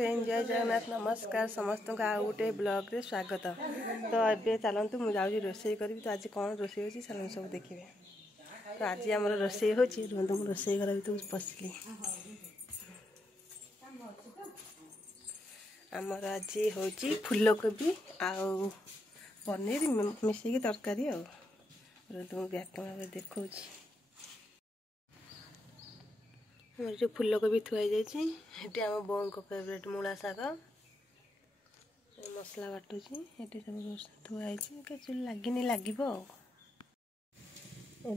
Friend जय जगन्नाथ नमस्कार समस्त गोटे ब्लॉग रे स्वागत। तो ये चलतु मुझे रोसे करी। तो आज कौन रोसे हो चल सब देखिए। तो आज आम रोसे हो रोसे घर भर पशिली। आमर आज हूँ फूलकोबी आउ पनीर मिसेकी तरकारी तुम बैक कैमरा देखा। जो फूलकोबी थुआई जाइए आम बोन को फेवरेट मूला शाग मसला बाटुची सब थुआई चुल लगे लगे।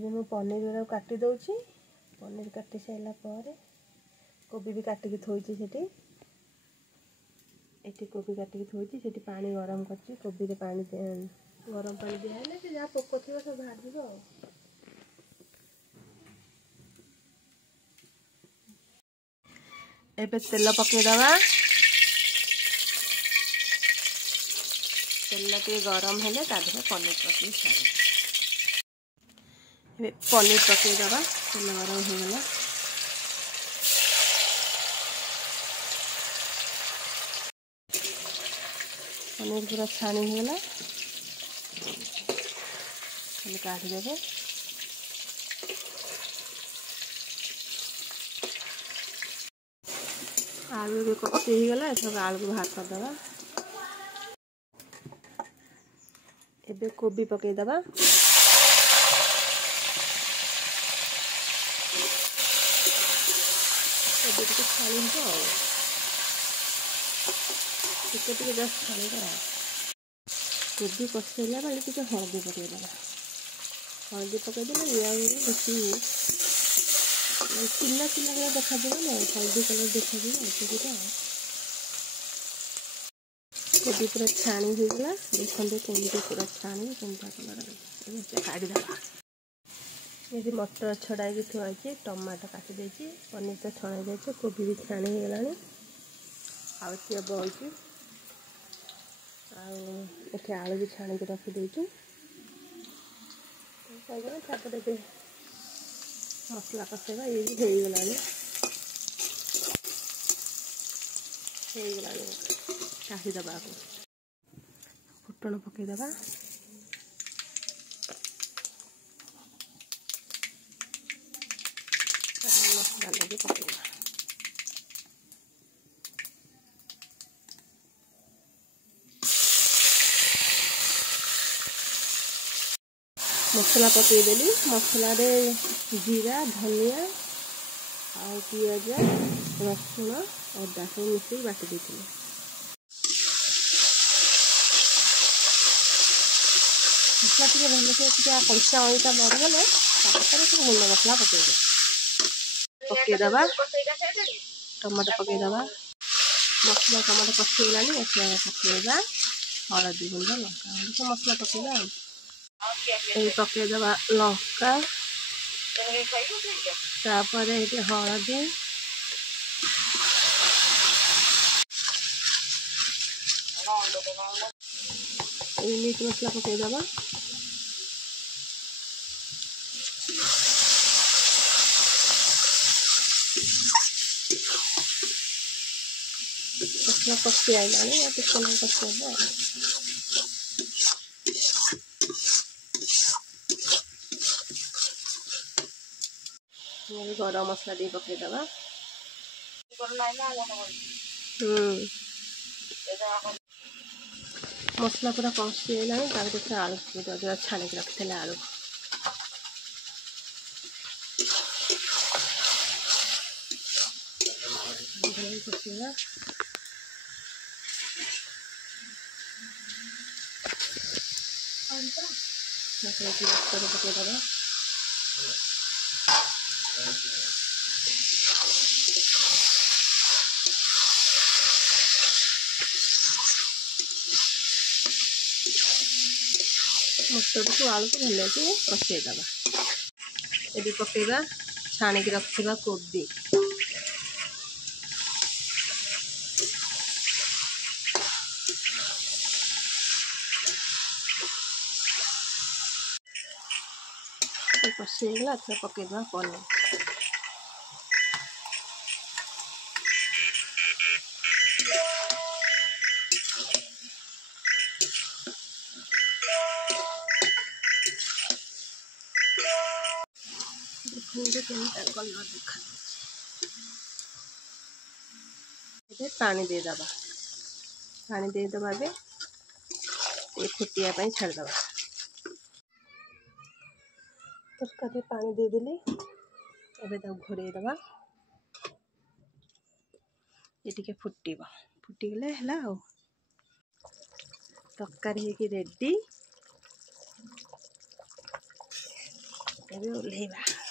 मु पनीर गुरा काटी दूची। पनीर काटी सारा पर कोबी भी काटिकी थोड़ी से कोबी काटिकी थोड़ी से पानी गरम कर कोबी रे पानी गरम पानी दिहले से जहाँ पोक थी सब बाहर। एबे तेल पकेदवा। तेल टे गरम हेले ताधे पनीर पकई छाड़ी पनीर पकेदवा। तेल गरम हो गला पनीर पूरा छाणी होगला खाली काढ़ीदेवे। आलू भी कच्ची होगला सब आलू को बाहर करदे। एबे कोबी पकेदवा। एबे टिके छाणी हो टिके जस्ट छाणी कोबी कषेला बेले टिके हल्दी पकेदवा। हल्दी पकेदेले बेसी चिल्ला चिल्ला देखा ना हल्दी कलर देखा कोबी पूरा छाणी होगला। देखते केमती पूरा छाणी केमता कलर काढ़ीदेवा। ये मटर छड़ाई थुआई टमाटो काटी देती। पनीर तो छणाई जाए कोबी भी छाणी होगला आउ बल्कि आलू भी छाणी रखीदे। मसला कसेगा ये भी होगला काढ़ीदवा। फुटण पकईदवा। मसला लगे पकईवा। मसला पकईदेली। मसला रे जीरा धनिया आ पियाज रसुण अदा सब मिसेक बाटी देती। मसला टे भलसे कंचा अईटा मरीगले मुंड मसला पकईदे टमाटो पकईदे। मसला टमाटो कषिगलानी पकईवा हलदी गुंड लंका गुंड सब मसला पकईवा। पकईदे लंका तापर हलदी मीट मसला पकईदे। मसला कषि आईला कषि गरम मसला दी पकईदे। मसला पूरा कषि आईला आलू छाणी रखी आलू कषिवा। पकईदे मटर को आलू को भलसे कषईदे। ये पकईवा छाणिक रखा कोबी। कषिगला पकईदे पनीर। पानी देदबा पानी देदबा ये फुटिया छाड़दबा तरकारी पानी देदेली एबे घोड़े दबा ये फुटब फुटिगले है तरकारी रेडी ओल्हेबा।